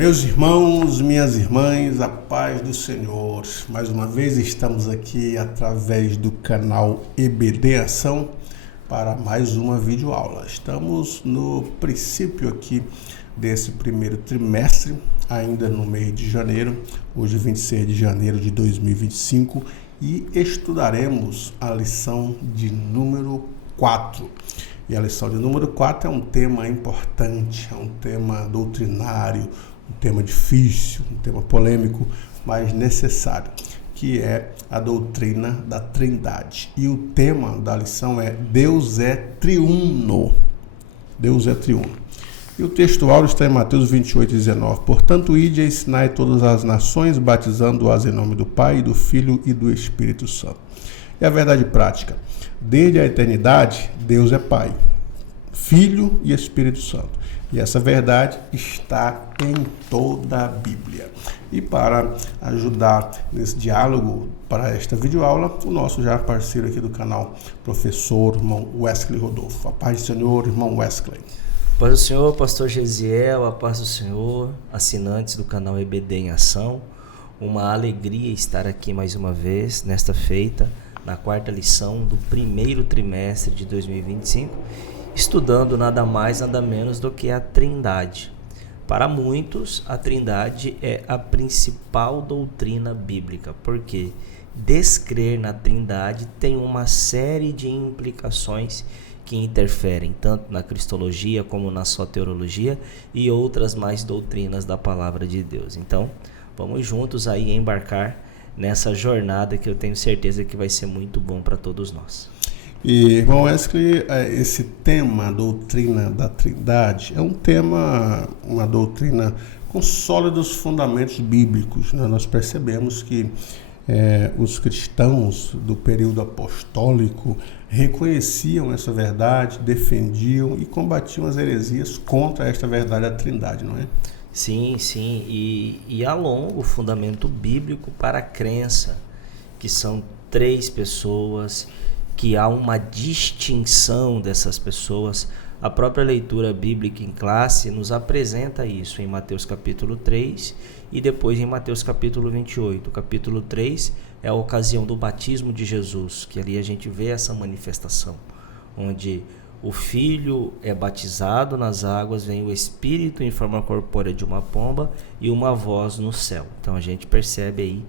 Meus irmãos, minhas irmãs, a paz do Senhor. Mais uma vez estamos aqui através do canal EBD Ação para mais uma videoaula. Estamos no princípio aqui desse primeiro trimestre, ainda no mês de janeiro, hoje 26 de janeiro de 2025, e estudaremos a lição de número 4. E a lição de número 4 é um tema importante, é um tema doutrinário, um tema difícil, um tema polêmico, mas necessário, que é a doutrina da Trindade. E o tema da lição é Deus é triuno. Deus é triuno. E o texto áureo está em Mateus 28:19. Portanto, ide e ensinai todas as nações, batizando-as em nome do Pai, do Filho e do Espírito Santo. E a verdade prática: desde a eternidade, Deus é Pai, Filho e Espírito Santo. E essa verdade está em toda a Bíblia. E para ajudar nesse diálogo, para esta videoaula, o nosso já parceiro aqui do canal, professor, irmão Wesley Rodolfo. A paz do Senhor, irmão Wesley. A paz do Senhor, pastor Gesiel, a paz do Senhor, assinantes do canal EBD em Ação. Uma alegria estar aqui mais uma vez, nesta feita, na quarta lição do primeiro trimestre de 2025, estudando nada mais, nada menos do que a Trindade. Para muitos, a Trindade é a principal doutrina bíblica, porque descrer na Trindade tem uma série de implicações que interferem tanto na cristologia como na soteriologia e outras mais doutrinas da palavra de Deus. Então, vamos juntos aí embarcar nessa jornada que eu tenho certeza que vai ser muito bom para todos nós. E, irmão Wesley, esse tema, doutrina da Trindade, é um tema, uma doutrina com sólidos fundamentos bíblicos, né? Nós percebemos que os cristãos do período apostólico reconheciam essa verdade, defendiam e combatiam as heresias contra esta verdade da Trindade, não é? Sim, e há longo fundamento bíblico para a crença que são três pessoas, que há uma distinção dessas pessoas. A própria leitura bíblica em classe nos apresenta isso em Mateus capítulo 3 e depois em Mateus capítulo 28. O capítulo 3 é a ocasião do batismo de Jesus, que ali a gente vê essa manifestação, onde o Filho é batizado nas águas, vem o Espírito em forma corpórea de uma pomba e uma voz no céu. Então a gente percebe aí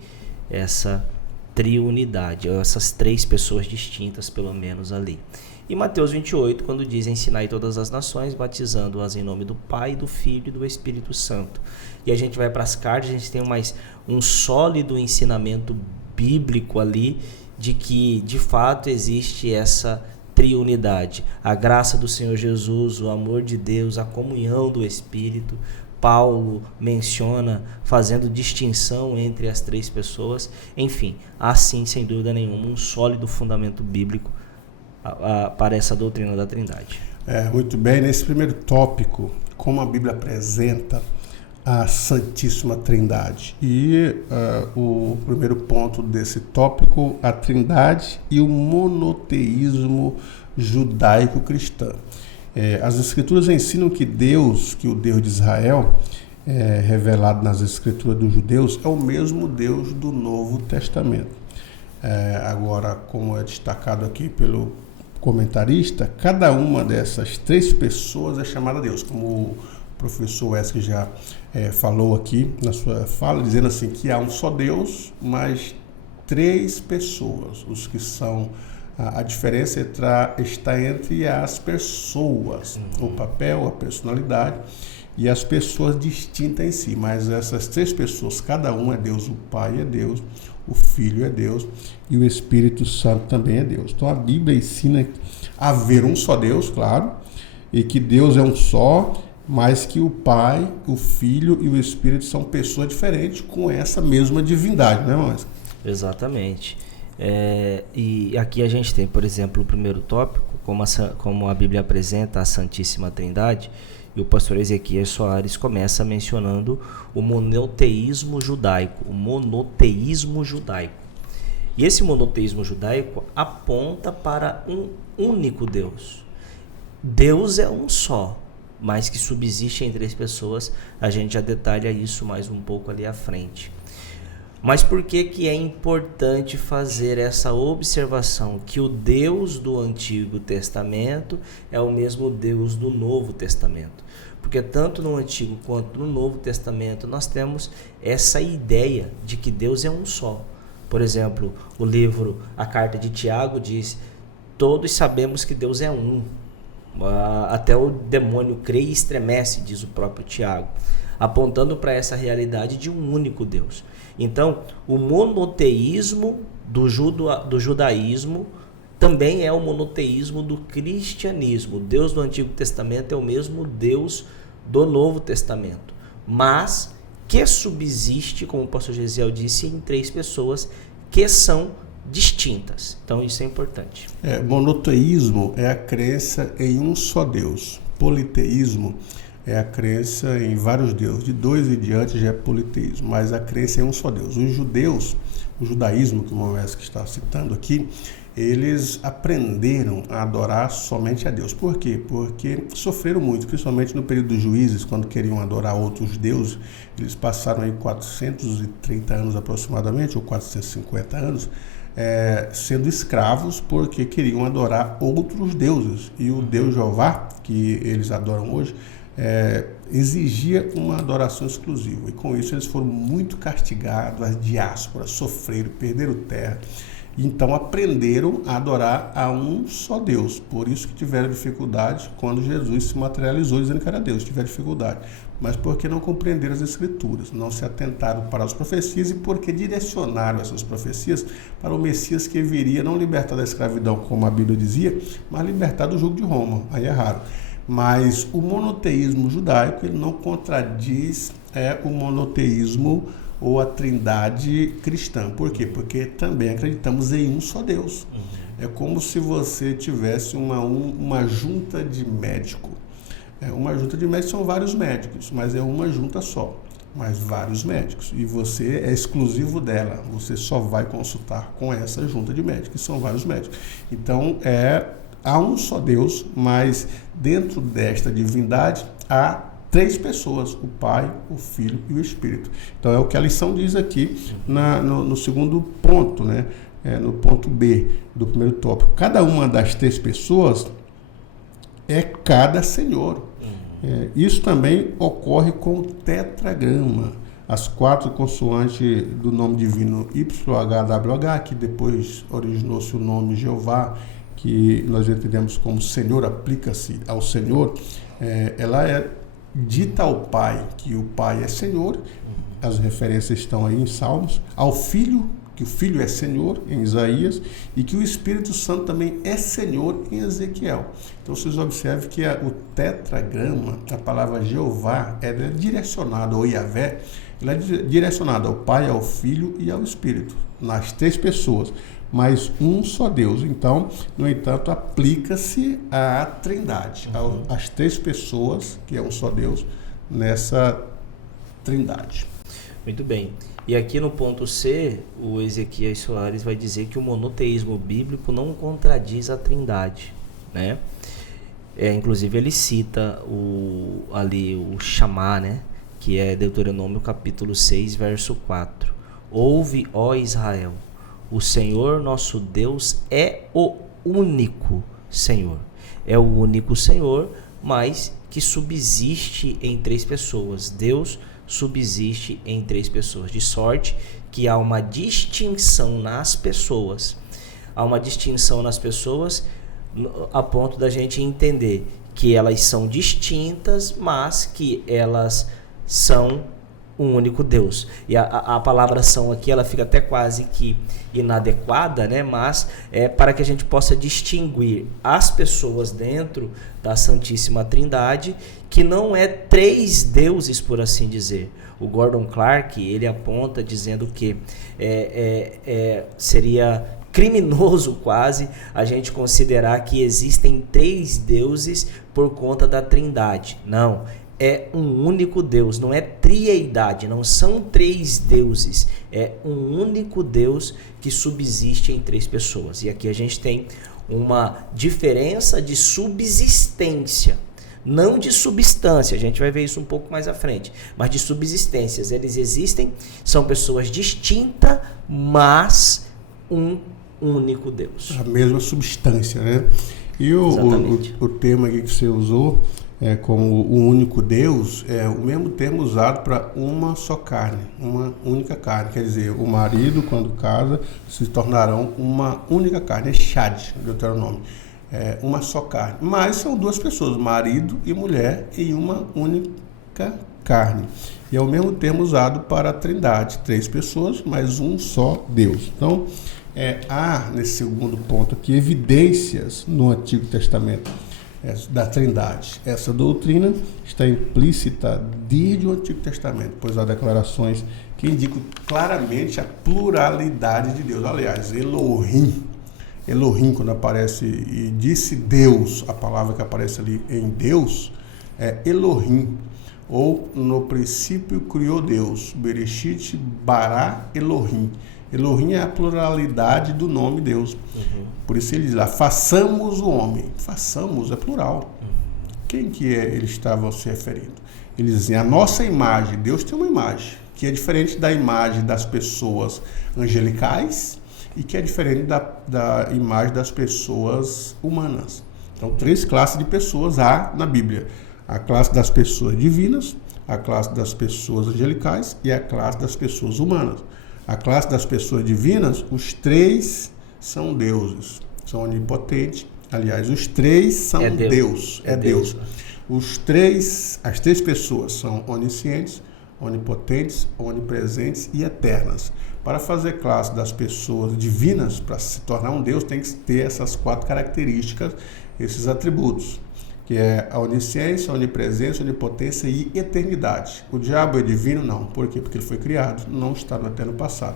essa triunidade, essas três pessoas distintas, pelo menos ali. E Mateus 28, quando diz: ensinai todas as nações, batizando-as em nome do Pai, do Filho e do Espírito Santo. E a gente vai para as cartas, a gente tem um sólido ensinamento bíblico ali, de que de fato existe essa triunidade, a graça do Senhor Jesus, o amor de Deus, a comunhão do Espírito. Paulo menciona fazendo distinção entre as três pessoas. Enfim, há sim, sem dúvida nenhuma, um sólido fundamento bíblico para essa doutrina da Trindade. Muito bem, nesse primeiro tópico, como a Bíblia apresenta a Santíssima Trindade. E o primeiro ponto desse tópico, a Trindade e o monoteísmo judaico-cristão. As Escrituras ensinam que Deus, que o Deus de Israel, revelado nas Escrituras dos judeus, é o mesmo Deus do Novo Testamento. Agora, como é destacado aqui pelo comentarista, cada uma dessas três pessoas é chamada Deus, como o professor Wesley já falou aqui na sua fala, dizendo assim que há um só Deus, mas três pessoas, os que são... A diferença está entre as pessoas, o papel, a personalidade e as pessoas distintas em si. Mas essas três pessoas, cada um é Deus. O Pai é Deus, o Filho é Deus e o Espírito Santo também é Deus. Então a Bíblia ensina a haver um só Deus, claro, e que Deus é um só, mas que o Pai, o Filho e o Espírito são pessoas diferentes com essa mesma divindade, né, irmão? Exatamente. E aqui a gente tem, por exemplo, o primeiro tópico, como a Bíblia apresenta a Santíssima Trindade, e o pastor Ezequiel Soares começa mencionando o monoteísmo judaico. E esse monoteísmo judaico aponta para um único Deus. Deus é um só, mas que subsiste em três pessoas. A gente já detalha isso mais um pouco ali à frente. Mas por que é importante fazer essa observação? Que o Deus do Antigo Testamento é o mesmo Deus do Novo Testamento. Porque tanto no Antigo quanto no Novo Testamento nós temos essa ideia de que Deus é um só. Por exemplo, o livro, a carta de Tiago diz: todos sabemos que Deus é um. Até o demônio crê e estremece, diz o próprio Tiago, apontando para essa realidade de um único Deus. Então, o monoteísmo do judaísmo também é o monoteísmo do cristianismo. O Deus do Antigo Testamento é o mesmo Deus do Novo Testamento, mas que subsiste, como o pastor Gesiel disse, em três pessoas que são distintas. Então isso é importante. Monoteísmo é a crença em um só Deus. Politeísmo é a crença em vários deuses. De dois em diante já é politeísmo, mas a crença é em um só Deus. Os judeus, o judaísmo que o Moesque está citando aqui, eles aprenderam a adorar somente a Deus. Por quê? Porque sofreram muito, principalmente no período dos juízes, quando queriam adorar outros deuses. Eles passaram aí 430 anos aproximadamente, ou 450 anos, sendo escravos porque queriam adorar outros deuses. E o Deus Jeová, que eles adoram hoje, exigia uma adoração exclusiva. E com isso eles foram muito castigados, as diásporas sofreram, perderam terra. Então aprenderam a adorar a um só Deus. Por isso que tiveram dificuldade quando Jesus se materializou dizendo que era Deus. Tiveram dificuldade. Mas porque não compreenderam as Escrituras, não se atentaram para as profecias e porque direcionaram essas profecias para o Messias que viria não libertar da escravidão, como a Bíblia dizia, mas libertar do jugo de Roma. Aí erraram. Mas o monoteísmo judaico ele não contradiz o monoteísmo ou a trindade cristã. Por quê? Porque também acreditamos em um só Deus. É como se você tivesse uma junta de médico. Uma junta de médicos são vários médicos, mas é uma junta só, mas vários médicos. E você é exclusivo dela, você só vai consultar com essa junta de médicos, que são vários médicos. Então, há um só Deus, mas dentro desta divindade há três pessoas, o Pai, o Filho e o Espírito. Então é o que a lição diz aqui no segundo ponto, né? No ponto B do primeiro tópico. Cada uma das três pessoas é cada Senhor. Isso também ocorre com o tetragrama. As quatro consoantes do nome divino YHWH, que depois originou-se o nome Jeová, que nós entendemos como Senhor, aplica-se ao Senhor, ela dita ao Pai, que o Pai é Senhor, as referências estão aí em Salmos, ao Filho, que o Filho é Senhor, em Isaías, e que o Espírito Santo também é Senhor, em Ezequiel. Então vocês observem que o tetragrama, a palavra Jeová, ela é direcionada, ou Yahvé, ela é direcionada ao Pai, ao Filho e ao Espírito, nas três pessoas, mas um só Deus. Então, no entanto, aplica-se à trindade, às três pessoas, que é um só Deus, nessa trindade. Muito bem. E aqui no ponto C, o Ezequiel Soares vai dizer que o monoteísmo bíblico não contradiz a trindade, né? Inclusive ele cita o Chamá, né? Que é Deuteronômio capítulo 6, verso 4. Ouve, ó Israel, o Senhor nosso Deus é o único Senhor. É o único Senhor, mas que subsiste em três pessoas. Deus subsiste em três pessoas, de sorte que há uma distinção nas pessoas. Há uma distinção nas pessoas a ponto da gente entender que elas são distintas, mas que elas são um único Deus. E a palavra são aqui, ela fica até quase que inadequada, né? Mas é para que a gente possa distinguir as pessoas dentro da Santíssima Trindade, que não é três deuses, por assim dizer. O Gordon Clark, ele aponta dizendo que seria criminoso quase a gente considerar que existem três deuses por conta da Trindade. Não, é um único Deus, não é trieidade, não são três deuses, é um único Deus que subsiste em três pessoas. E aqui a gente tem uma diferença de subsistência, não de substância, a gente vai ver isso um pouco mais à frente, mas de subsistências. Eles existem, são pessoas distintas, mas um único Deus. A mesma substância, né? E o termo aqui que você usou, como o único Deus, é o mesmo termo usado para uma só carne, uma única carne. Quer dizer, o marido, quando casa, se tornarão uma única carne. É Shad, Deuteronômio. É uma só carne. Mas são duas pessoas, marido e mulher, em uma única carne. E é o mesmo termo usado para a Trindade. 3 pessoas, mas um só Deus. Então, há, nesse segundo ponto aqui, evidências no Antigo Testamento da Trindade. Essa doutrina está implícita desde o Antigo Testamento, pois há declarações que indicam claramente a pluralidade de Deus. Aliás, Elohim, quando aparece e disse Deus, a palavra que aparece ali em Deus é Elohim, ou no princípio criou Deus, Bereshit bara Elohim. Elohim é a pluralidade do nome Deus. Por isso ele diz lá, façamos o homem. Façamos é plural. Quem que ele estava se referindo? Eles dizem, a nossa imagem, Deus tem uma imagem, que é diferente da imagem das pessoas angelicais e que é diferente da imagem das pessoas humanas. Então, 3 classes de pessoas há na Bíblia. A classe das pessoas divinas, a classe das pessoas angelicais e a classe das pessoas humanas. A classe das pessoas divinas, os 3 são deuses, são onipotentes. Aliás, os 3 são Deus. É Deus. As 3 pessoas são oniscientes, onipotentes, onipresentes e eternas. Para fazer classe das pessoas divinas, para se tornar um Deus, tem que ter essas 4 características, esses atributos, que é a onisciência, a onipresença, a onipotência e eternidade. O diabo é divino? Não. Por quê? Porque ele foi criado, não está no eterno passado.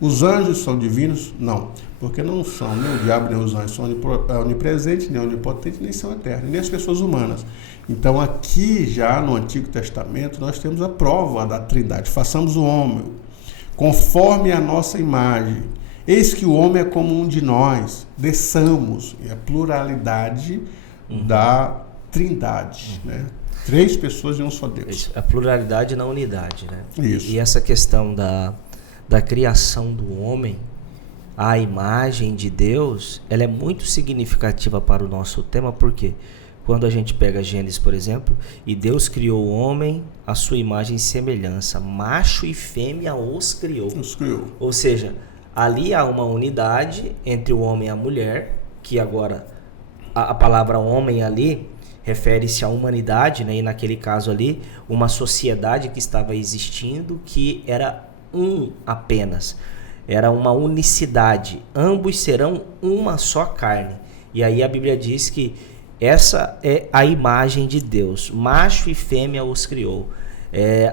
Os anjos são divinos? Não. Porque não são, nem o diabo nem os anjos são onipresentes, nem onipotentes, nem são eternos, nem as pessoas humanas. Então aqui já no Antigo Testamento nós temos a prova da Trindade. Façamos o homem conforme a nossa imagem. Eis que o homem é como um de nós. Desçamos. E a pluralidade da Trindade, né? 3 pessoas e um só Deus. Isso, a pluralidade na unidade, né? Isso. E essa questão da criação do homem, a imagem de Deus, ela é muito significativa para o nosso tema, porque quando a gente pega Gênesis, por exemplo, e Deus criou o homem à sua imagem e semelhança, macho e fêmea os criou. Ou seja, ali há uma unidade entre o homem e a mulher, que agora a palavra homem ali refere-se à humanidade, né? E naquele caso ali, uma sociedade que estava existindo, que era apenas. Era uma unicidade. Ambos serão uma só carne. E aí a Bíblia diz que essa é a imagem de Deus. Macho e fêmea os criou.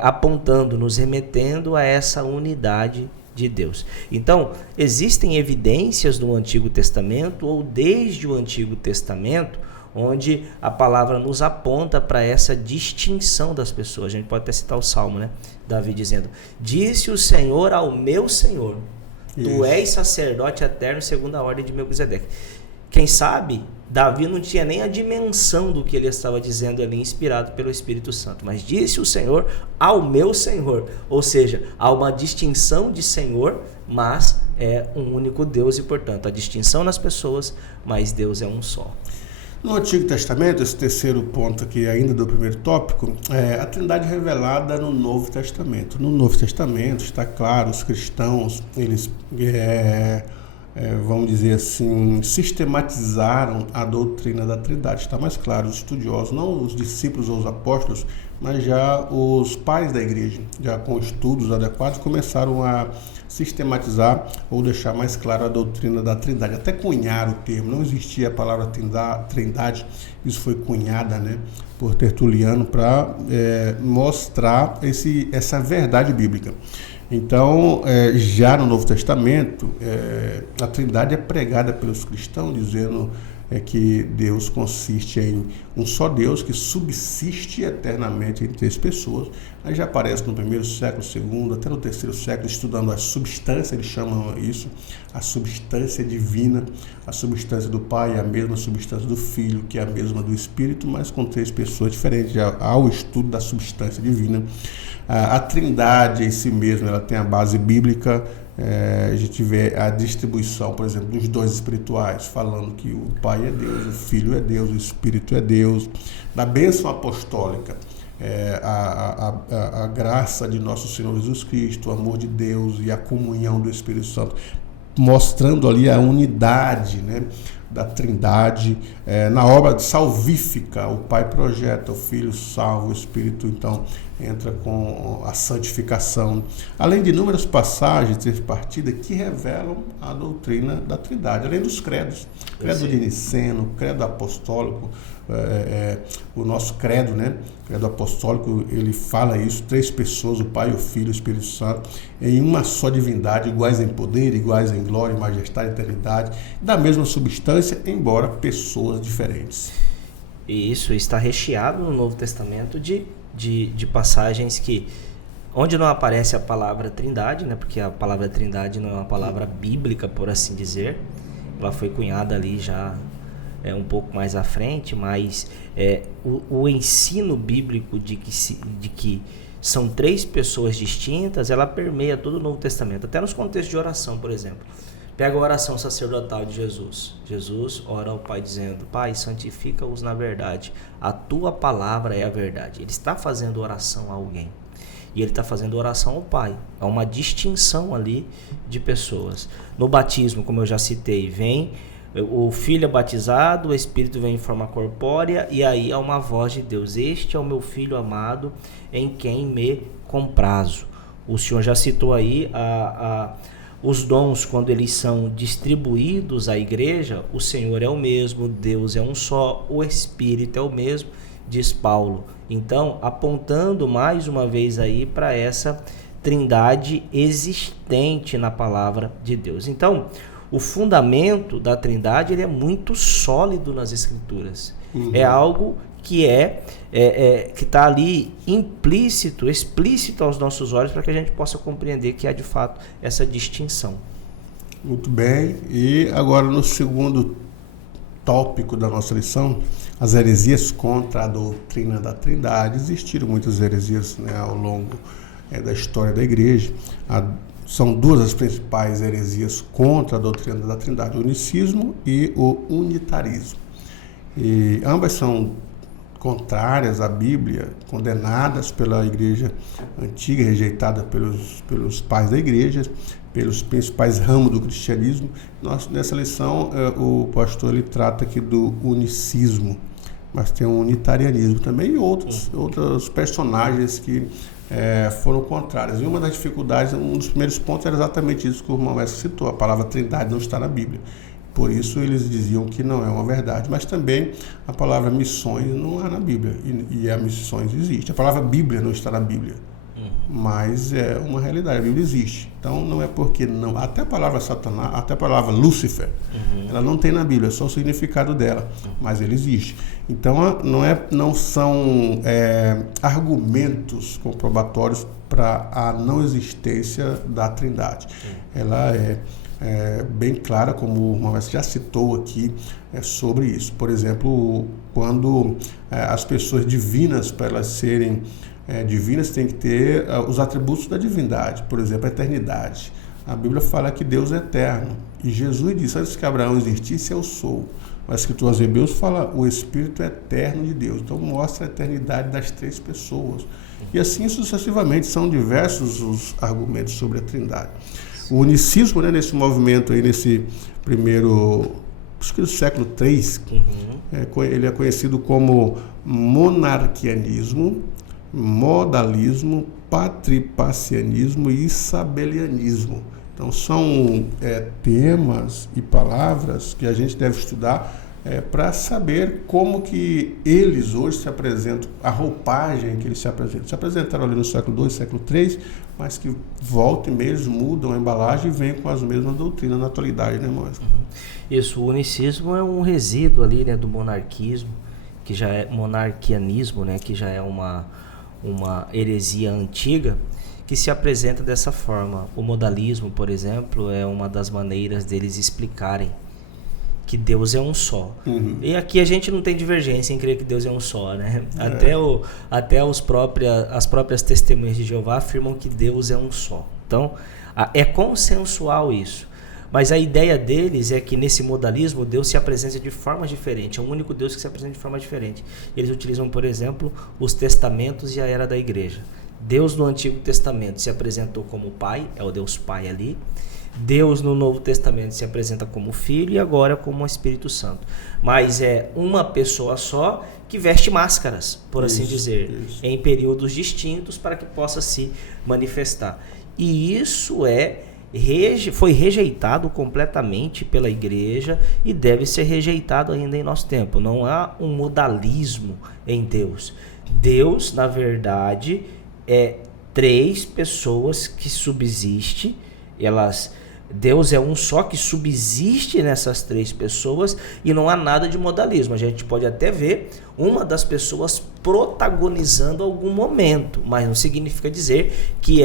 Apontando, nos remetendo a essa unidade de Deus. Então, existem evidências no Antigo Testamento ou desde o Antigo Testamento onde a palavra nos aponta para essa distinção das pessoas. A gente pode até citar o Salmo, né? Davi dizendo, disse o Senhor ao meu Senhor, tu és sacerdote eterno segundo a ordem de Melquisedeque. Quem sabe, Davi não tinha nem a dimensão do que ele estava dizendo ali, inspirado pelo Espírito Santo. Mas disse o Senhor ao meu Senhor. Ou seja, há uma distinção de Senhor, mas é um único Deus e, portanto, a distinção nas pessoas, mas Deus é um só. No Antigo Testamento, esse terceiro ponto aqui ainda do primeiro tópico, é a Trindade revelada no Novo Testamento. No Novo Testamento, está claro, os cristãos, eles, vamos dizer assim, sistematizaram a doutrina da Trindade. Está mais claro, os estudiosos, não os discípulos ou os apóstolos, mas já os pais da igreja, já com estudos adequados, começaram a sistematizar ou deixar mais claro a doutrina da Trindade. Até cunhar o termo, não existia a palavra Trindade, isso foi cunhada, né, por Tertuliano para mostrar essa verdade bíblica. Então, já no Novo Testamento, a Trindade é pregada pelos cristãos, dizendo é que Deus consiste em um só Deus que subsiste eternamente em três pessoas. Aí já aparece no primeiro século, segundo, até no terceiro século, estudando a substância, eles chamam isso, a substância divina. A substância do Pai é a mesma substância do Filho, que é a mesma do Espírito, mas com três pessoas diferentes. Há o estudo da substância divina. A Trindade em si mesma, ela tem a base bíblica. A gente vê a distribuição, por exemplo, dos dons espirituais, falando que o Pai é Deus, o Filho é Deus, o Espírito é Deus. Da bênção apostólica, a graça de nosso Senhor Jesus Cristo, o amor de Deus e a comunhão do Espírito Santo, mostrando ali a unidade, né, da Trindade. Na obra salvífica, o Pai projeta, o Filho salva, o Espírito então entra com a santificação, além de inúmeras passagens tripartidas que revelam a doutrina da Trindade, além dos credos, credo de Niceno, credo apostólico. O nosso credo, né? Credo apostólico, ele fala isso, três pessoas, o Pai, o Filho e o Espírito Santo, em uma só divindade, iguais em poder, iguais em glória, majestade, eternidade, da mesma substância, embora pessoas diferentes. E isso está recheado no Novo Testamento de passagens que, onde não aparece a palavra Trindade, né? Porque a palavra Trindade não é uma palavra bíblica, por assim dizer, ela foi cunhada ali já um pouco mais à frente, mas o ensino bíblico de que são três pessoas distintas, ela permeia todo o Novo Testamento, até nos contextos de oração, por exemplo. Pega a oração sacerdotal de Jesus. Jesus ora ao Pai dizendo: Pai, santifica-os na verdade, a tua palavra é a verdade. Ele está fazendo oração a alguém. E ele está fazendo oração ao Pai. Há uma distinção ali de pessoas. No batismo, como eu já citei, vem o Filho é batizado, o Espírito vem em forma corpórea, e aí há uma voz de Deus: este é o meu Filho amado, em quem me comprazo. O Senhor já citou aí os dons, quando eles são distribuídos à igreja, o Senhor é o mesmo, Deus é um só, o Espírito é o mesmo, diz Paulo. Então, apontando mais uma vez aí para essa trindade existente na palavra de Deus. Então, o fundamento da Trindade, ele é muito sólido nas Escrituras. É algo que que está ali implícito, explícito aos nossos olhos, para que a gente possa compreender que há de fato essa distinção. Muito bem. E agora, no segundo tópico da nossa lição, as heresias contra a doutrina da Trindade. Existiram muitas heresias, né, ao longo da história da igreja. São duas as principais heresias contra a doutrina da Trindade: o unicismo e o unitarismo. E ambas são contrárias à Bíblia, condenadas pela igreja antiga, rejeitada pelos pais da igreja, pelos principais ramos do cristianismo. Nessa lição, o pastor ele trata aqui do unicismo, mas tem um unitarianismo também e outros personagens que foram contrários. E uma das dificuldades, um dos primeiros pontos era exatamente isso que o irmão Mestre citou: a palavra Trindade não está na Bíblia. Por isso eles diziam que não é uma verdade. Mas também a palavra missões não há na Bíblia, e a missões existe. A palavra Bíblia não está na Bíblia, mas é uma realidade, a Bíblia existe. Então não é porque não, até a palavra Satanás, até a palavra Lúcifer, ela não tem na Bíblia, é só o significado dela, mas ele existe. Então não são argumentos comprobatórios para a não existência da Trindade. Ela é bem clara, como o irmão já citou aqui, sobre isso. Por exemplo, quando as pessoas divinas, para elas serem divinas, têm que ter os atributos da divindade, por exemplo, a eternidade. A Bíblia fala que Deus é eterno, e Jesus disse: antes que Abraão existisse, eu sou. A Escritura aos Hebreus fala: o Espírito é eterno de Deus. Então mostra a eternidade das três pessoas. E assim sucessivamente, são diversos os argumentos sobre a Trindade. O unicismo, né, nesse movimento aí, nesse primeiro, acho que do século III, ele é conhecido como monarquianismo, modalismo, patripacianismo e isabelianismo. Então são temas e palavras que a gente deve estudar para saber como que eles hoje se apresentam, a roupagem que eles se apresentam. Se apresentaram ali no século II, século III, mas que volta e meia eles mudam a embalagem e vêm com as mesmas doutrinas na atualidade, né, irmão? Isso, o unicismo é um resíduo ali, né, do monarquismo, que já é monarquianismo, né, que já é uma heresia antiga, que se apresenta dessa forma. O modalismo, por exemplo, é uma das maneiras deles explicarem que Deus é um só. E aqui a gente não tem divergência em crer que Deus é um só, né? Até as próprias testemunhas de Jeová afirmam que Deus é um só. Então, é consensual isso. Mas a ideia deles é que nesse modalismo Deus se apresenta de forma diferente. É o único Deus que se apresenta de forma diferente. Eles utilizam, por exemplo, os testamentos e a era da igreja. Deus no Antigo Testamento se apresentou como Pai, é o Deus Pai ali. Deus no Novo Testamento se apresenta como Filho e agora como Espírito Santo. Mas é uma pessoa só que veste máscaras, por assim dizer, em períodos distintos para que possa se manifestar. E isso foi rejeitado completamente pela igreja e deve ser rejeitado ainda em nosso tempo. Não há um modalismo em Deus. Deus, na verdade, é 3 pessoas que subsistem. Deus é um só que subsiste nessas 3 pessoas e não há nada de modalismo. A gente pode até ver uma das pessoas protagonizando algum momento, mas não significa dizer que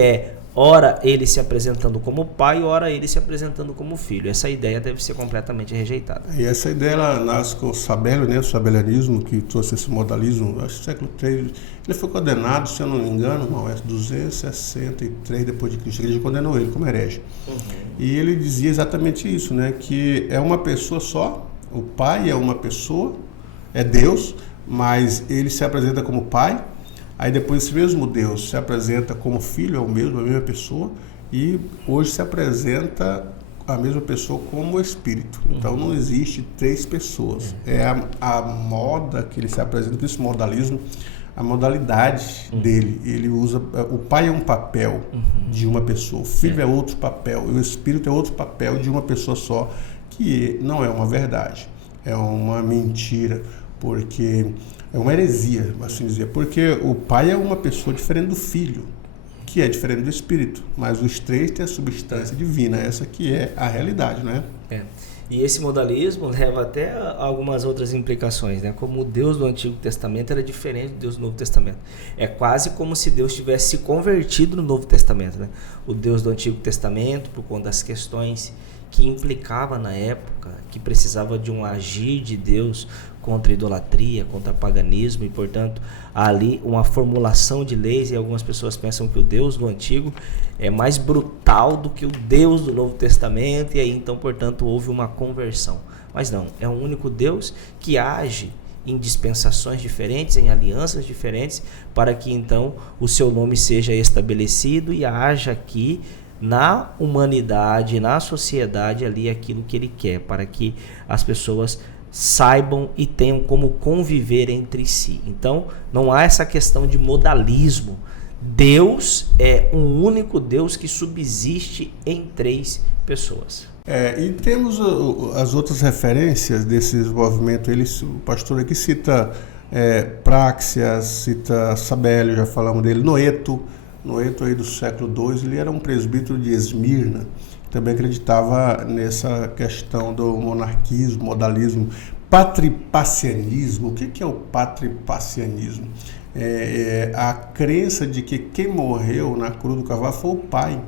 ora ele se apresentando como pai, ora ele se apresentando como filho. Essa ideia deve ser completamente rejeitada. E essa ideia ela nasce com o Sabélio, né? O sabelianismo, que trouxe esse modalismo, acho que século III. Ele foi condenado, se eu não me engano, irmão, 263 depois de Cristo. A igreja condenou ele como herege. E ele dizia exatamente isso, né? Que é uma pessoa só, o pai é uma pessoa, é Deus, mas ele se apresenta como pai. Aí depois esse mesmo Deus se apresenta como filho, é a mesma pessoa, e hoje se apresenta a mesma pessoa como Espírito. Então não existe 3 pessoas. É a moda que ele se apresenta, por esse modalismo, a modalidade dele. Ele usa, o pai é um papel de uma pessoa, o filho é outro papel, e o Espírito é outro papel de uma pessoa só, que não é uma verdade, é uma mentira, porque é uma heresia, assim dizer, porque o pai é uma pessoa diferente do filho, que é diferente do Espírito, mas os 3 têm a substância divina, essa que é a realidade, né? E esse modalismo leva até a algumas outras implicações, né? Como o Deus do Antigo Testamento era diferente do Deus do Novo Testamento. É quase como se Deus tivesse se convertido no Novo Testamento, né? O Deus do Antigo Testamento, por conta das questões que implicava na época, que precisava de um agir de Deus contra a idolatria, contra o paganismo, e portanto há ali uma formulação de leis, e algumas pessoas pensam que o Deus do Antigo é mais brutal do que o Deus do Novo Testamento, e aí então portanto houve uma conversão. Mas não, é um único Deus que age em dispensações diferentes, em alianças diferentes, para que então o seu nome seja estabelecido e haja aqui na humanidade, na sociedade ali aquilo que ele quer, para que as pessoas saibam e tenham como conviver entre si. Então não há essa questão de modalismo. Deus é um único Deus que subsiste em 3 pessoas. E temos as outras referências desses movimentos. O pastor aqui cita Práxias, cita Sabélio, já falamos dele, Noeto aí do século II, ele era um presbítero de Esmirna, também acreditava nessa questão do monarquismo, modalismo, patripacianismo. O que é o patripacianismo? A crença de que quem morreu na cruz do Calvário foi o pai.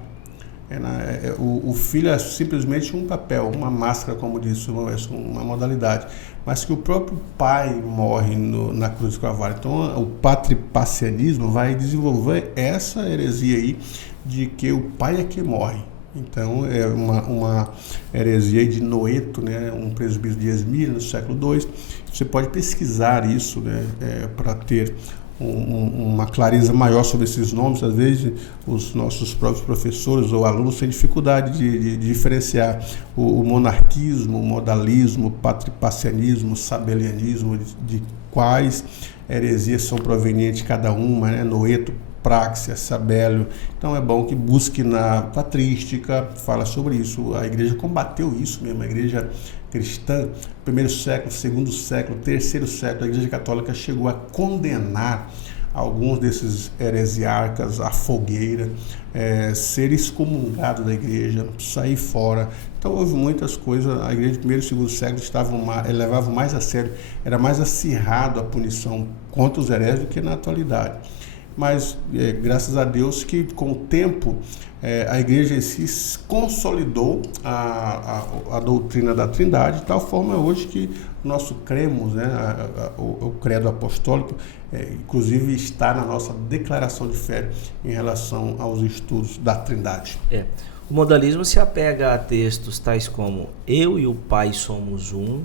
O filho é simplesmente um papel, uma máscara, como disse, uma modalidade, mas que o próprio pai morre na cruz do Calvário. Então o patripacianismo vai desenvolver essa heresia aí de que o pai é que morre. Então é uma heresia de Noeto, né, um presbítero de Esmirna no século II. Você pode pesquisar isso, né, para ter uma clareza maior sobre esses nomes. Às vezes os nossos próprios professores ou alunos têm dificuldade de diferenciar o monarquismo, o modalismo, o patripacianismo, o sabelianismo, de quais heresias são provenientes cada uma, né? Noeto, Práxias, Sabélio. Então é bom que busque na patrística, fala sobre isso. A igreja combateu isso mesmo, a igreja cristã, primeiro século, segundo século, terceiro século, a Igreja Católica chegou a condenar alguns desses heresiarcas à fogueira, ser excomungado da igreja, sair fora. Então houve muitas coisas. A igreja do primeiro e segundo século levavam mais a sério, era mais acirrado a punição contra os hereges do que na atualidade. Mas graças a Deus que com o tempo a igreja se consolidou a doutrina da Trindade, de tal forma hoje que nosso cremos, né, o credo apostólico, inclusive está na nossa declaração de fé em relação aos estudos da Trindade. O modalismo se apega a textos tais como: eu e o Pai somos um,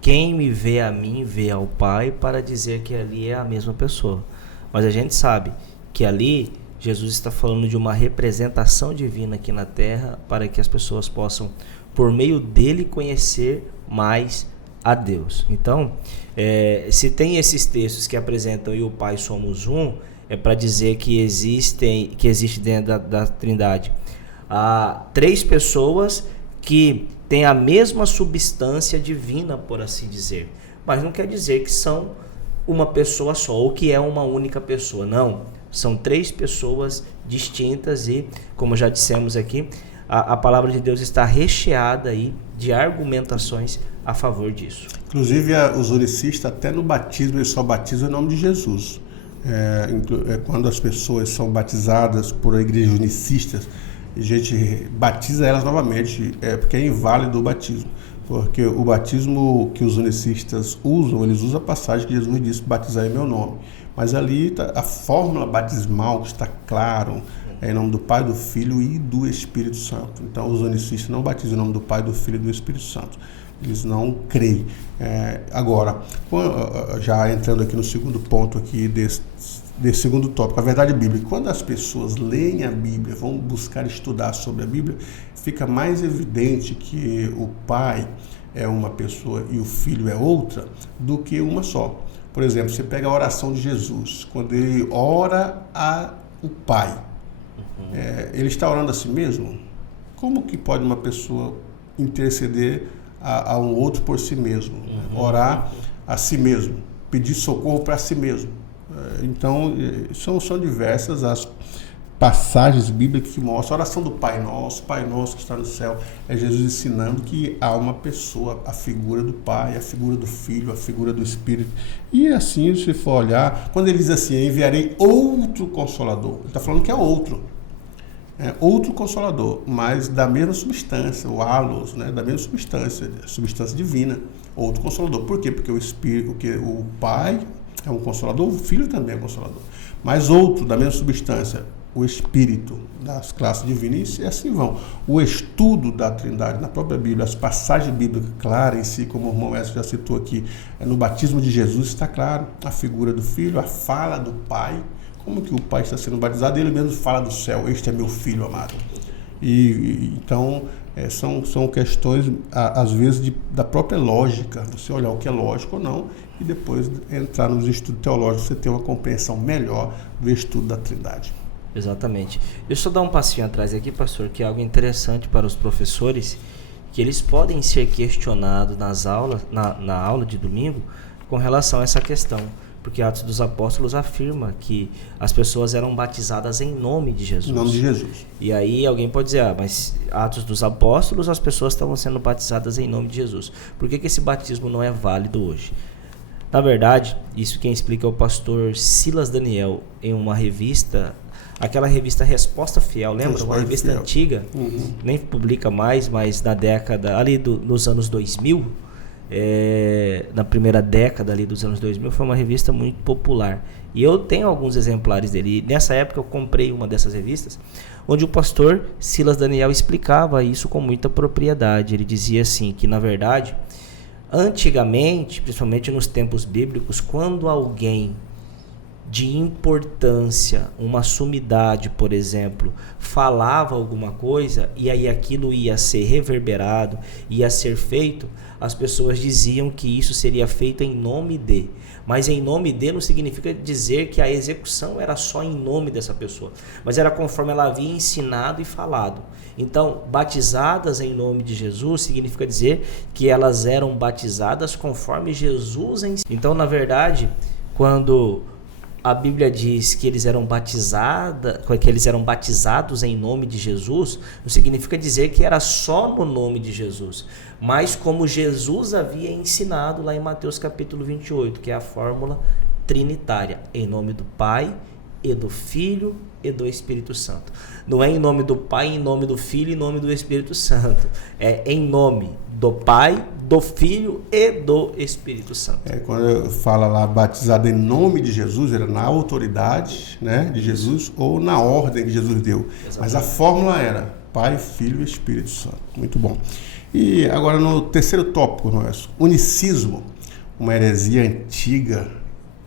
quem me vê a mim vê ao Pai, para dizer que ali é a mesma pessoa. Mas a gente sabe que ali Jesus está falando de uma representação divina aqui na Terra, para que as pessoas possam, por meio dele, conhecer mais a Deus. Então, se tem esses textos que apresentam e o Pai somos um, é para dizer que existe dentro da Trindade três pessoas que têm a mesma substância divina, por assim dizer. Mas não quer dizer que são uma pessoa só, ou que é uma única pessoa. Não, são três pessoas distintas e, como já dissemos aqui, a palavra de Deus está recheada aí de argumentações a favor disso. Inclusive, os unicistas, até no batismo, eles só batizam em nome de Jesus. Quando as pessoas são batizadas por igrejas unicistas, a gente batiza elas novamente, porque é inválido o batismo. Porque o batismo que os unicistas usam, eles usam a passagem que Jesus disse: batizar em meu nome. Mas ali a fórmula batismal está claro, em nome do Pai, do Filho e do Espírito Santo. Então os unicistas não batizam em nome do Pai, do Filho e do Espírito Santo. Eles não creem. Agora, já entrando aqui no segundo ponto aqui desse segundo tópico, a verdade bíblica. Quando as pessoas leem a Bíblia, vão buscar estudar sobre a Bíblia, fica mais evidente que o Pai é uma pessoa e o Filho é outra do que uma só. Por exemplo, você pega a oração de Jesus, quando ele ora ao Pai, ele está orando a si mesmo? Como que pode uma pessoa interceder a um outro por si mesmo? Orar a si mesmo, pedir socorro para si mesmo. Então, são diversas as passagens bíblicas que mostram a oração do Pai Nosso que está no céu. É Jesus ensinando que há uma pessoa, a figura do Pai, a figura do Filho, a figura do Espírito. E assim, se for olhar, quando ele diz assim: enviarei outro Consolador, ele está falando que é outro Consolador, mas da mesma substância, o halos, né, da mesma substância divina, outro Consolador. Por quê? Porque o Pai é um Consolador, o Filho também é Consolador, mas outro da mesma substância, o Espírito das classes divinas, e assim vão. O estudo da Trindade na própria Bíblia, as passagens bíblicas claras em si, como o irmão Edson já citou aqui, no batismo de Jesus está claro, a figura do Filho, a fala do Pai, como que o Pai está sendo batizado, ele mesmo fala do céu: este é meu Filho amado. Então, são questões, às vezes, da própria lógica, você olhar o que é lógico ou não, e depois entrar nos estudos teológicos, você ter uma compreensão melhor do estudo da Trindade. Exatamente. Deixa eu dar um passinho atrás aqui, pastor, que é algo interessante para os professores, que eles podem ser questionados nas aulas, na aula de domingo, com relação a essa questão. Porque Atos dos Apóstolos afirma que as pessoas eram batizadas em nome de Jesus. Em nome de Jesus. E aí alguém pode dizer: mas Atos dos Apóstolos, as pessoas estavam sendo batizadas em nome de Jesus. Por que esse batismo não é válido hoje? Na verdade, isso quem explica é o pastor Silas Daniel, em uma revista, aquela revista Resposta Fiel, lembra? Uma revista antiga, nem publica mais, mas na década, ali nos anos 2000, na primeira década ali dos anos 2000, foi uma revista muito popular. E eu tenho alguns exemplares dele. E nessa época eu comprei uma dessas revistas, onde o pastor Silas Daniel explicava isso com muita propriedade. Ele dizia assim, que na verdade, antigamente, principalmente nos tempos bíblicos, quando alguém de importância, uma sumidade, por exemplo, falava alguma coisa e aí aquilo ia ser reverberado, ia ser feito, as pessoas diziam que isso seria feito em nome de. Mas em nome de não significa dizer que a execução era só em nome dessa pessoa, mas era conforme ela havia ensinado e falado. Então, batizadas em nome de Jesus significa dizer que elas eram batizadas conforme Jesus ensinou. Então, na verdade, quando a Bíblia diz que eles eram batizados em nome de Jesus, não significa dizer que era só no nome de Jesus, mas como Jesus havia ensinado lá em Mateus capítulo 28, que é a fórmula trinitária, em nome do Pai e do Filho e do Espírito Santo. Não é em nome do Pai, em nome do Filho e em nome do Espírito Santo. É em nome do Pai, do Filho e do Espírito Santo. Quando fala lá batizado em nome de Jesus, era na autoridade, né, de Jesus ou na ordem que Jesus deu. Exatamente. Mas a fórmula era Pai, Filho e Espírito Santo. Muito bom. E agora no terceiro tópico, nosso, unicismo, uma heresia antiga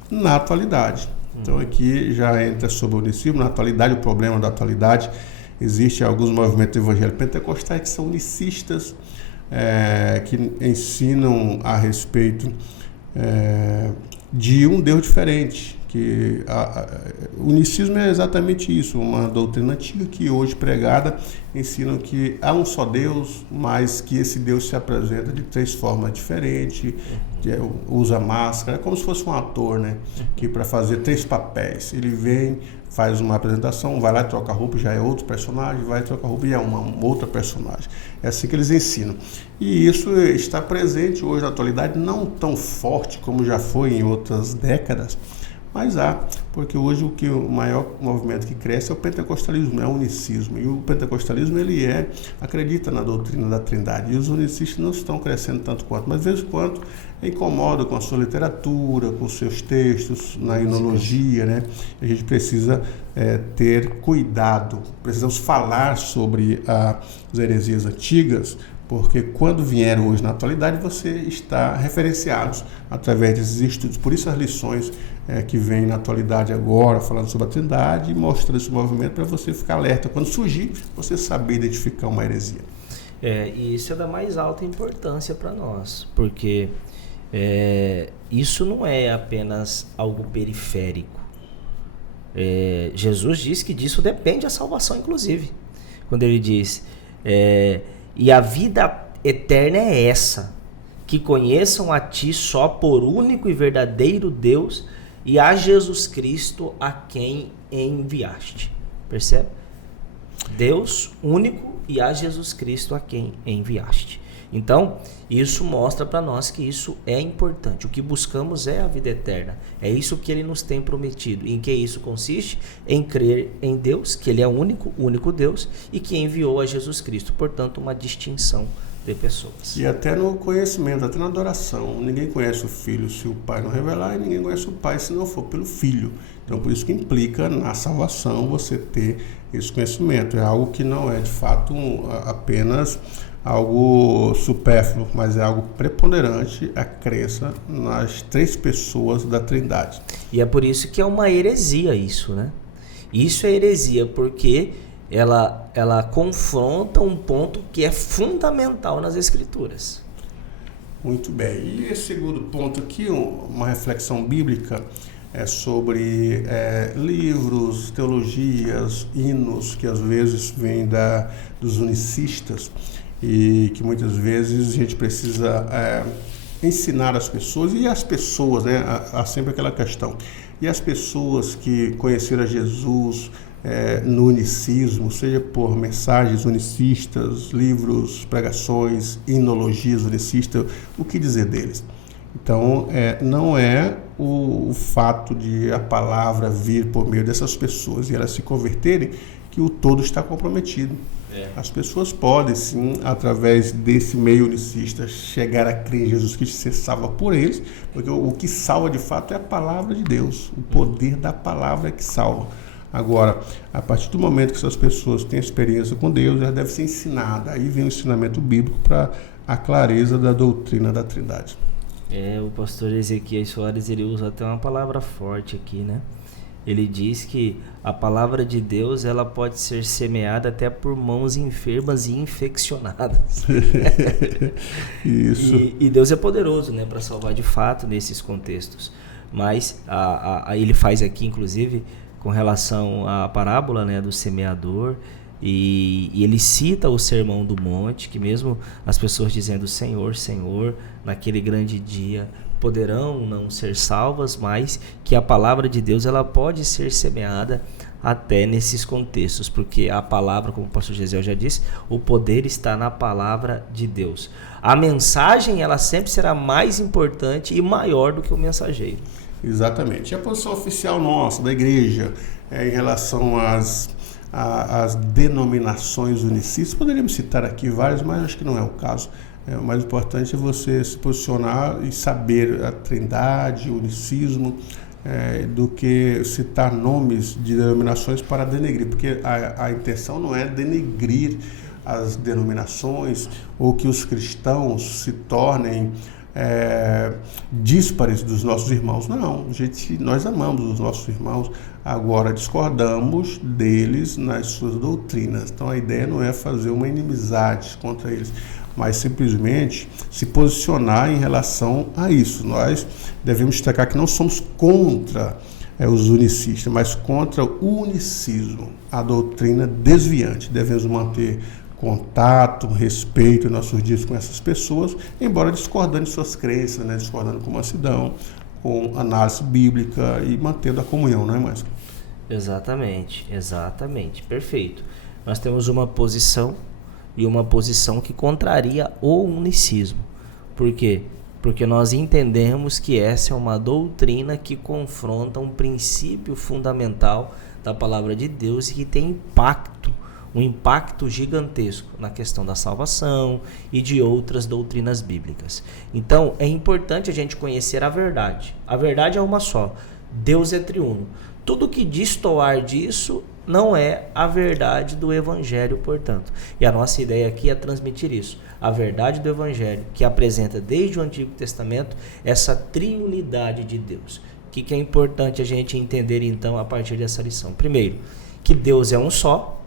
na atualidade. Então aqui já entra sobre o unicismo. Na atualidade, o problema da atualidade, existem alguns movimentos evangélicos pentecostais que são unicistas, que ensinam a respeito de um Deus diferente. Que o unicismo é exatamente isso, uma doutrina antiga que hoje pregada ensina que há um só Deus, mas que esse Deus se apresenta de 3 formas diferentes, usa máscara, é como se fosse um ator, né? Que para fazer 3 papéis, ele vem, faz uma apresentação, vai lá e troca a roupa, já é outro personagem, vai trocar a roupa e é uma outra personagem. É assim que eles ensinam. E isso está presente hoje na atualidade, não tão forte como já foi em outras décadas, mas porque hoje o maior movimento que cresce é o pentecostalismo, é o unicismo. E o pentecostalismo acredita na doutrina da Trindade. E os unicistas não estão crescendo tanto quanto, mas de vez em quando incomoda com a sua literatura, com os seus textos, na inologia, né? A gente precisa ter cuidado, precisamos falar sobre as heresias antigas, porque quando vieram hoje na atualidade, você está referenciado através desses estudos. Por isso as lições que vêm na atualidade agora, falando sobre a Trindade, mostrando esse movimento para você ficar alerta. Quando surgir, você saber identificar uma heresia. E isso é da mais alta importância para nós, porque isso não é apenas algo periférico. Jesus diz que disso depende a salvação, inclusive. Quando ele diz... E a vida eterna é essa, que conheçam a ti só por único e verdadeiro Deus e a Jesus Cristo a quem enviaste. Percebe? Deus único e a Jesus Cristo a quem enviaste. Então, isso mostra para nós que isso é importante. O que buscamos é a vida eterna. É isso que ele nos tem prometido. Em que isso consiste? Em crer em Deus, que ele é o único Deus, e que enviou a Jesus Cristo. Portanto, uma distinção de pessoas. E até no conhecimento, até na adoração. Ninguém conhece o Filho se o Pai não revelar, e ninguém conhece o Pai se não for pelo Filho. Então, por isso que implica na salvação você ter esse conhecimento. É algo que não é, de fato, apenas algo supérfluo, mas é algo preponderante, a crença nas 3 pessoas da Trindade. E é por isso que é uma heresia isso, né? Isso é heresia porque ela confronta um ponto que é fundamental nas Escrituras. Muito bem. E esse segundo ponto aqui, uma reflexão bíblica, é sobre livros, teologias, hinos que às vezes vêm dos unicistas, e que muitas vezes a gente precisa ensinar as pessoas, e as pessoas, né, há sempre aquela questão, e as pessoas que conheceram Jesus no unicismo, seja por mensagens unicistas, livros, pregações, hinologias unicistas, o que dizer deles? Então, não é o fato de a palavra vir por meio dessas pessoas e elas se converterem que o todo está comprometido. As pessoas podem, sim, através desse meio unicista, chegar a crer em Jesus Cristo e ser salva por eles, porque o que salva de fato é a palavra de Deus, o poder da palavra é que salva. Agora, a partir do momento que essas pessoas têm experiência com Deus, elas devem ser ensinadas. Aí vem o ensinamento bíblico para a clareza da doutrina da Trindade. O pastor Ezequiel Soares, ele usa até uma palavra forte aqui, né? Ele diz que a palavra de Deus, ela pode ser semeada até por mãos enfermas e infeccionadas. Isso. E Deus é poderoso, né, para salvar de fato nesses contextos. Mas ele faz aqui, inclusive, com relação à parábola, né, do semeador, e ele cita o Sermão do Monte, que mesmo as pessoas dizendo Senhor, Senhor, naquele grande dia poderão não ser salvas, mas que a palavra de Deus, ela pode ser semeada até nesses contextos, porque a palavra, como o pastor Gesiel já disse, o poder está na palavra de Deus. A mensagem, ela sempre será mais importante e maior do que o mensageiro. Exatamente. E a posição oficial nossa, da igreja, em relação às denominações unicistas, poderíamos citar aqui várias, mas acho que não é o caso. O mais importante é você se posicionar e saber a trindade, o unicismo, do que citar nomes de denominações para denegrir, porque a intenção não é denegrir as denominações ou que os cristãos se tornem díspares dos nossos irmãos. Não, nós amamos os nossos irmãos, agora discordamos deles nas suas doutrinas. Então a ideia não é fazer uma inimizade contra eles, mas simplesmente se posicionar em relação a isso. Nós devemos destacar que não somos contra os unicistas, mas contra o unicismo, a doutrina desviante. Devemos manter contato, respeito em nossos dias com essas pessoas, embora discordando de suas crenças, né? Discordando com mansidão, com análise bíblica e mantendo a comunhão, não é mais? Exatamente, perfeito. Nós temos uma posição e uma posição que contraria o unicismo. Por quê? Porque nós entendemos que essa é uma doutrina que confronta um princípio fundamental da palavra de Deus e que tem um impacto gigantesco na questão da salvação e de outras doutrinas bíblicas. Então, é importante a gente conhecer a verdade. A verdade é uma só. Deus é triuno. Tudo que destoar disso não é a verdade do Evangelho, portanto. E a nossa ideia aqui é transmitir isso. A verdade do Evangelho, que apresenta desde o Antigo Testamento essa triunidade de Deus. O que é importante a gente entender, então, a partir dessa lição? Primeiro, que Deus é um só,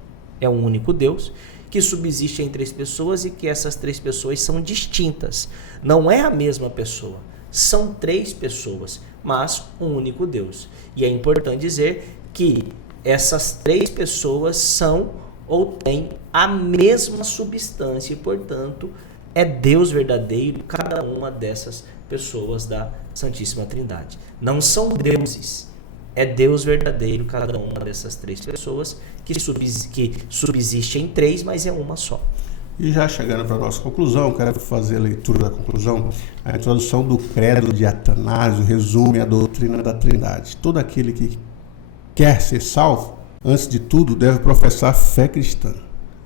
é um único Deus, que subsiste em três pessoas e que essas três pessoas são distintas. Não é a mesma pessoa, são três pessoas, mas um único Deus. E é importante dizer que essas três pessoas são ou têm a mesma substância e, portanto, é Deus verdadeiro cada uma dessas pessoas da Santíssima Trindade. Não são deuses, é Deus verdadeiro cada uma dessas três pessoas que subsiste em três, mas é uma só. E já chegando para a nossa conclusão, quero fazer a leitura da conclusão. A introdução do credo de Atanásio resume a doutrina da Trindade. Todo aquele que quer ser salvo, antes de tudo, deve professar a fé cristã,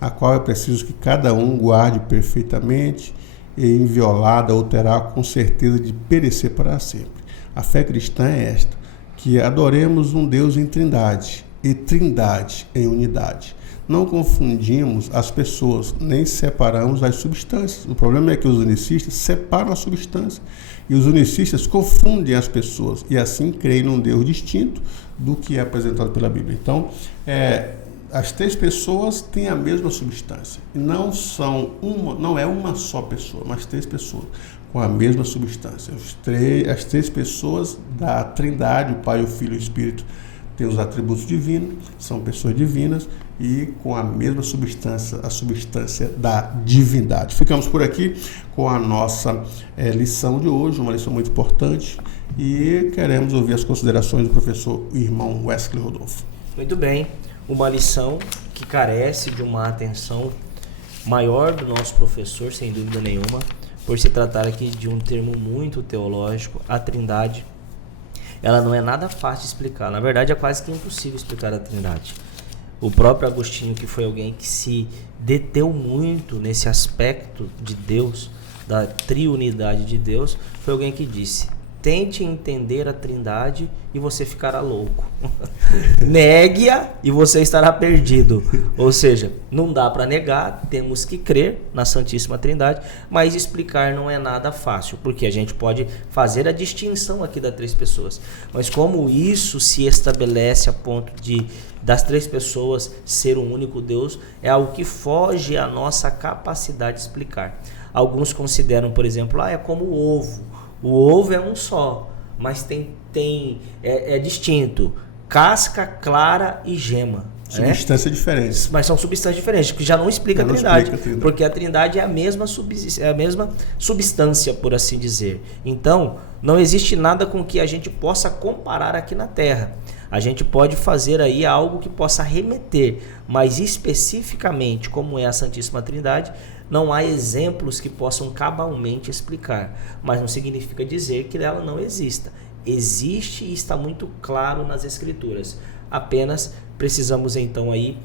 a qual é preciso que cada um guarde perfeitamente e inviolada, ou terá com certeza de perecer para sempre. A fé cristã é esta: que adoremos um Deus em trindade e trindade em unidade. Não confundimos as pessoas, nem separamos as substâncias. O problema é que os unicistas separam a substância e os unicistas confundem as pessoas e assim creem num Deus distinto do que é apresentado pela Bíblia. Então, as três pessoas têm a mesma substância. Não é uma só pessoa, mas três pessoas com a mesma substância. As três pessoas da Trindade, o Pai, o Filho e o Espírito, têm os atributos divinos, são pessoas divinas e com a mesma substância, a substância da divindade. Ficamos por aqui com a nossa lição de hoje, uma lição muito importante, e queremos ouvir as considerações do professor irmão Wesley Rodolfo. Muito bem, uma lição que carece de uma atenção maior do nosso professor, sem dúvida nenhuma, por se tratar aqui de um termo muito teológico. A Trindade, ela não é nada fácil de explicar. Na verdade, é quase que impossível explicar a Trindade. O próprio Agostinho, que foi alguém que se deteu muito nesse aspecto de Deus, da triunidade de Deus, foi alguém que disse: Tente entender a Trindade e você ficará louco. Negue-a e você estará perdido. Ou seja, não dá para negar, temos que crer na Santíssima Trindade, mas explicar não é nada fácil, porque a gente pode fazer a distinção aqui das três pessoas. Mas como isso se estabelece a ponto de das três pessoas ser um único Deus, é algo que foge à nossa capacidade de explicar. Alguns consideram, por exemplo, é como o ovo. O ovo é um só, mas é distinto. Casca, clara e gema. Substâncias diferentes. Mas são substâncias diferentes, que já não explica a Trindade. Porque a Trindade é a mesma substância, por assim dizer. Então, não existe nada com que a gente possa comparar aqui na Terra. A gente pode fazer aí algo que possa remeter, mas especificamente como é a Santíssima Trindade, não há exemplos que possam cabalmente explicar, mas não significa dizer que ela não exista. Existe e está muito claro nas Escrituras. Apenas precisamos então aí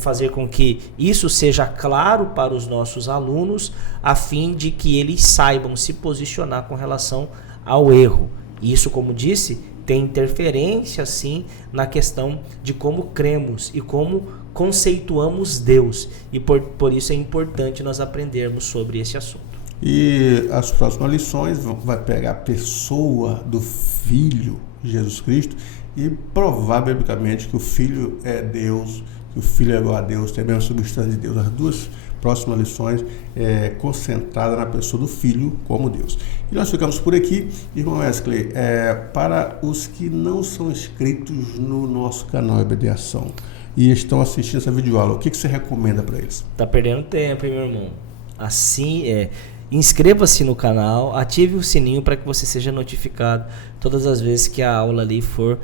fazer com que isso seja claro para os nossos alunos, a fim de que eles saibam se posicionar com relação ao erro. Isso, como disse, tem interferência sim na questão de como cremos e como conceituamos Deus, e por isso é importante nós aprendermos sobre esse assunto. E as próximas lições vai pegar a pessoa do Filho Jesus Cristo e provar biblicamente que o Filho é Deus, que o Filho é igual a Deus, tem a mesma substância de Deus. As duas próximas lições concentradas na pessoa do Filho como Deus. E nós ficamos por aqui. Irmão Wesley, para os que não são inscritos no nosso canal EBD Ação e estão assistindo essa videoaula, o que você recomenda para eles? Tá perdendo tempo, hein, meu irmão? Assim, inscreva-se no canal, ative o sininho para que você seja notificado todas as vezes que a aula ali for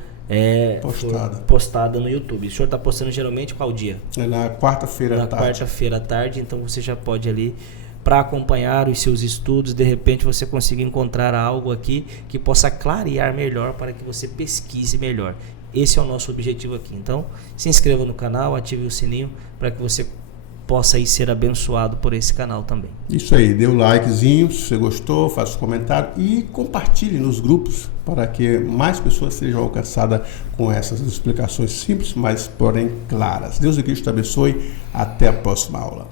postada no YouTube. O senhor está postando geralmente qual dia? É na quarta-feira à tarde. Na quarta-feira à tarde, então você já pode ali para acompanhar os seus estudos, de repente você consiga encontrar algo aqui que possa clarear melhor para que você pesquise melhor. Esse é o nosso objetivo aqui. Então, se inscreva no canal, ative o sininho para que você possa aí ser abençoado por esse canal também. Isso aí, dê um likezinho se você gostou, faça um comentário e compartilhe nos grupos para que mais pessoas sejam alcançadas com essas explicações simples, mas porém claras. Deus e Cristo te abençoe. Até a próxima aula.